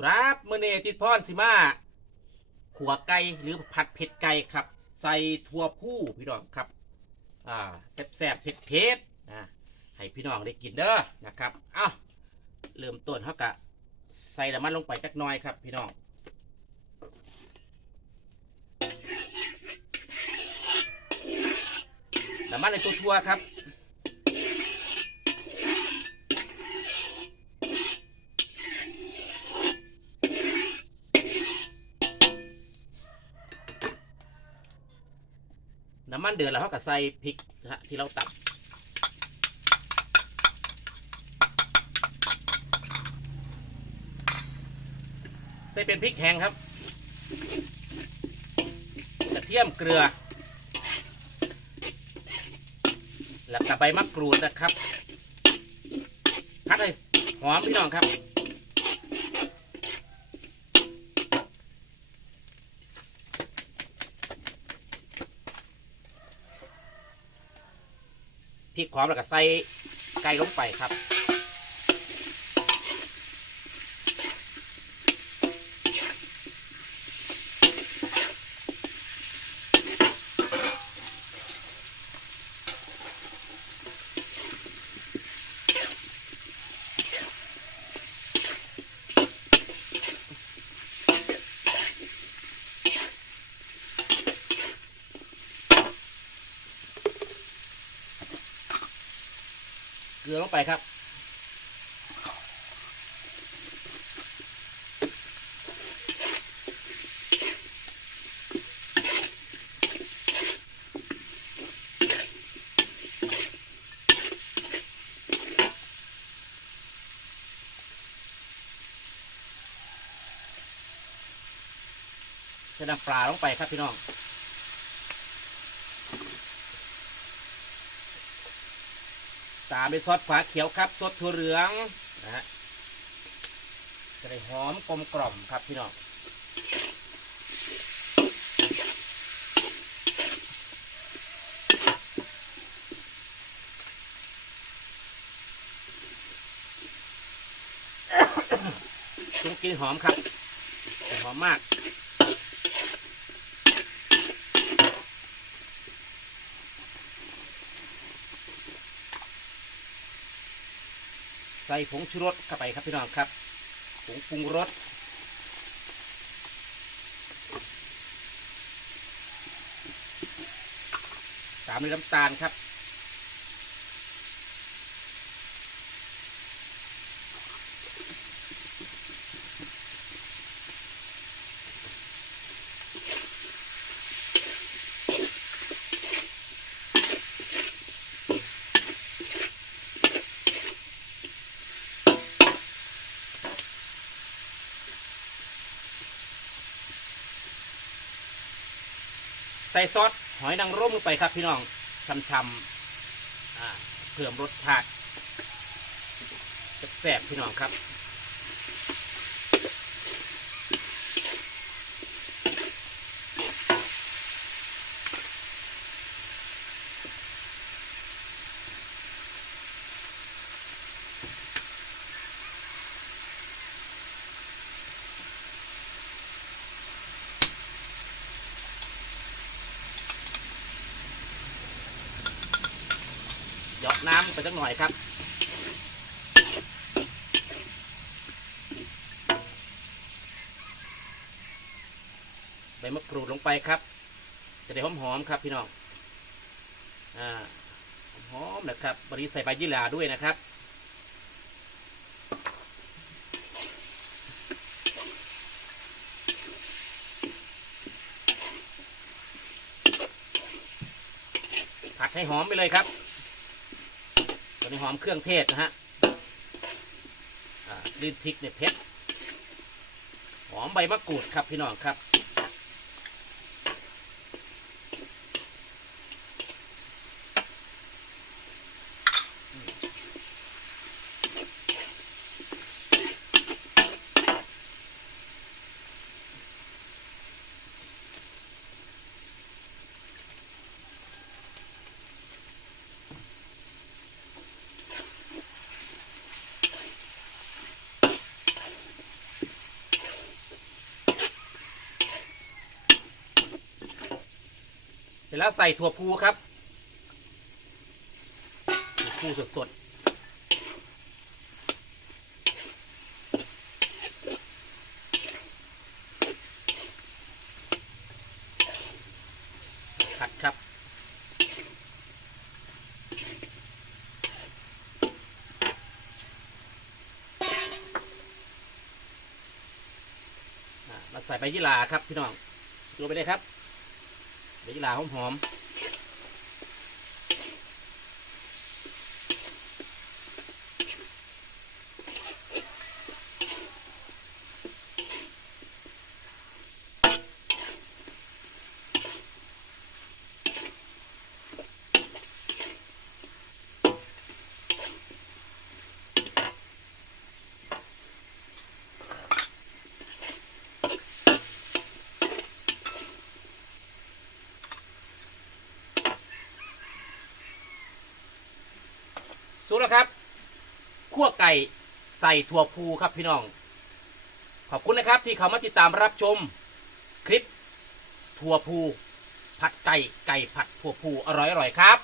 ครับมื่อนี้จิตพรสิมาขัวไก่หรือผัดเผ็ดไก่ครับ ใส่ถั่วผู้พี่น้องครับ อ่าแซ่บๆเผ็ดๆนะให้พี่น้องได้กินเด้อนะครับเอ้าเริ่มต้นเขากะใส่น้ำมันลงไปจักหน่อยครับ พี่น้องน้ำมันในตัวทั่วครับ น้ำมันเดือดแล้วเขาก็ใส่พริกนะฮะที่เราตับใส่เป็นพริกแห้งครับกระเทียมเกลือ แล้วก็ใบมะกรูดนะครับพัดให้หอมพี่น้องครับ พริกหอมแล้วก็ใส่ไก่ลงไปครับ ลือลงไปครับ จะนำปลาลงไปครับพี่น้อง ตามด้วยซอสฝาเขียวครับซอสถั่วเหลืองนะฮะจะได้หอมกลมกล่อมครับพี่น้องชุงกินหอมครับ หอมมาก ใส่ผงชูรสเข้าไปครับพี่น้องครับ ผงปรุงรสตามด้วยน้ำตาลครับ ใส่ซอสหอยนางรมลงไปครับพี่น้องช้ำๆเพิ่มรสชาติแซ่บพี่น้องครับ น้ำไปสักหน่อยครับ ใบมะกรูดลงไปครับ จะได้หอมๆครับพี่น้อง อ่าหอมนะครับบริใส่ใบยี่หร่าด้วยนะครับผัดให้หอมไปเลยครับ นนี้หอมเครื่องเทศนะฮะอ่าลิ้นพริกเนี่ยเผ็ดหอมใบมะกรูดครับพี่น้องครับ เสร็จแล้วใส่ถั่วพูครับถั่วพูสดๆผัดครับอ่ามาใส่ใบยี่หร่าครับพี่น้องดูไปเลยครับ ใบยี่หร่าหอมๆสุดแล้วครับคั่ วไก่ใส่ถั่วพูครับพี่น้อง ขอบคุณนะครับที่เขามาติดตามรับชมคลิปถั่วพูผัดไก่ไก่ผัดถั่วพูอร่อยๆครับ